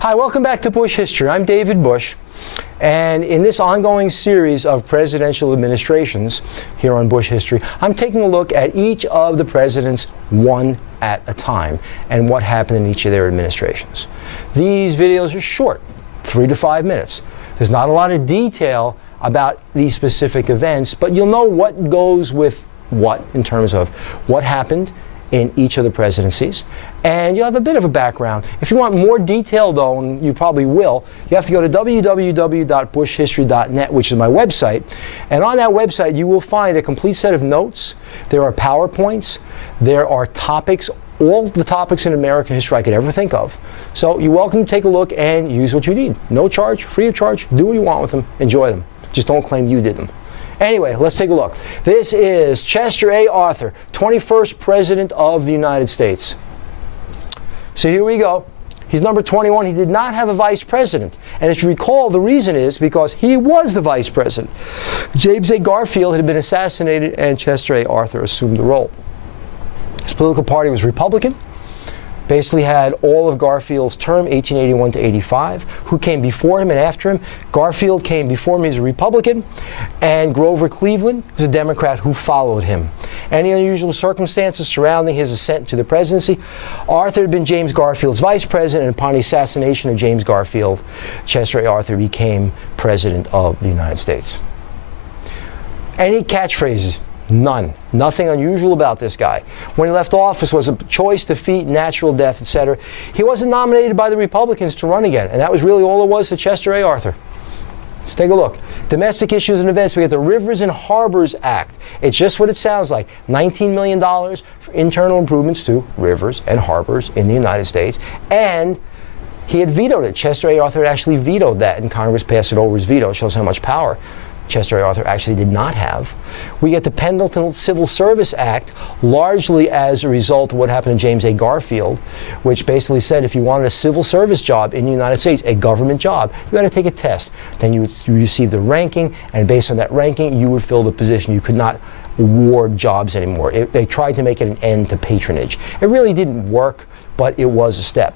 Hi, welcome back to Bush History. I'm David Busch, and in this ongoing series of presidential administrations here on Bush History, I'm taking a look at each of the presidents one at a time and what happened in each of their administrations. These videos are short, 3 to 5 minutes. There's not a lot of detail about these specific events, but you'll know what goes with what in terms of what happened in each of the presidencies, and you'll have a bit of a background. If you want more detail, though, and you probably will, you have to go to www.buschistory.net, which is my website, and on that website you will find a complete set of notes. There are PowerPoints, there are topics, all the topics in American history I could ever think of. So you're welcome to take a look and use what you need. No charge, free of charge, do what you want with them, enjoy them. Just don't claim you did them. Anyway, let's take a look. This is Chester A. Arthur, 21st President of the United States. So here we go. He's number 21. He did not have a vice president. And if you recall, the reason is because he was the vice president. James A. Garfield had been assassinated, and Chester A. Arthur assumed the role. His political party was Republican. Basically had all of Garfield's term, 1881 to 85. Who came before him and after him? Garfield came before him, he's a Republican, and Grover Cleveland was a Democrat who followed him. Any unusual circumstances surrounding his ascent to the presidency? Arthur had been James Garfield's vice president, and upon the assassination of James Garfield, Chester A. Arthur became president of the United States. Any catchphrases? None. Nothing unusual about this guy. When he left office was a choice, defeat, natural death, etc. He wasn't nominated by the Republicans to run again, and that was really all it was to Chester A. Arthur. Let's take a look. Domestic issues and events. We get the Rivers and Harbors Act. It's just what it sounds like. $19 million for internal improvements to rivers and harbors in the United States, and he had vetoed it. Chester A. Arthur actually vetoed that, and Congress passed it over his veto. It shows how much power Chester A. Arthur actually did not have. We get the Pendleton Civil Service Act, largely as a result of what happened to James A. Garfield, which basically said if you wanted a civil service job in the United States, a government job, you had to take a test. Then you would receive the ranking, and based on that ranking, you would fill the position. You could not award jobs anymore. They tried to make it an end to patronage. It really didn't work, but it was a step.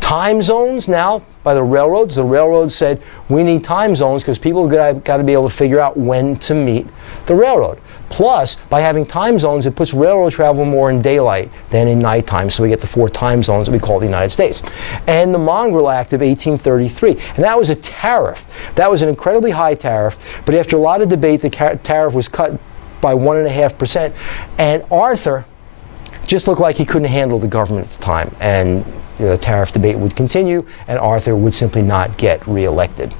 Time zones now by the railroads. The railroads said we need time zones because people got to be able to figure out when to meet the railroad. Plus, by having time zones, it puts railroad travel more in daylight than in nighttime, so we get the 4 time zones that we call the United States. And the Mongrel Act of 1833, and that was a tariff. That was an incredibly high tariff, but after a lot of debate, the tariff was cut by 1.5%, and Arthur just looked like he couldn't handle the government at the time, and the tariff debate would continue, and Arthur would simply not get reelected.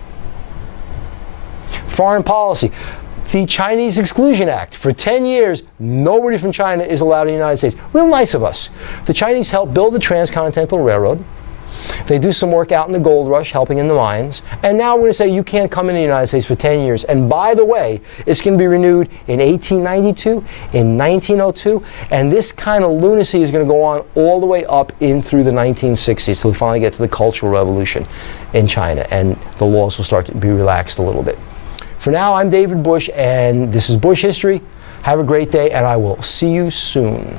Foreign policy. The Chinese Exclusion Act. For 10 years, nobody from China is allowed in the United States. Real nice of us. The Chinese helped build the Transcontinental Railroad. They do some work out in the gold rush, helping in the mines. And now we're going to say you can't come into the United States for 10 years. And by the way, it's going to be renewed in 1892, in 1902. And this kind of lunacy is going to go on all the way up in through the 1960s till we finally get to the Cultural Revolution in China. And the laws will start to be relaxed a little bit. For now, I'm David Busch, and this is Bush History. Have a great day, and I will see you soon.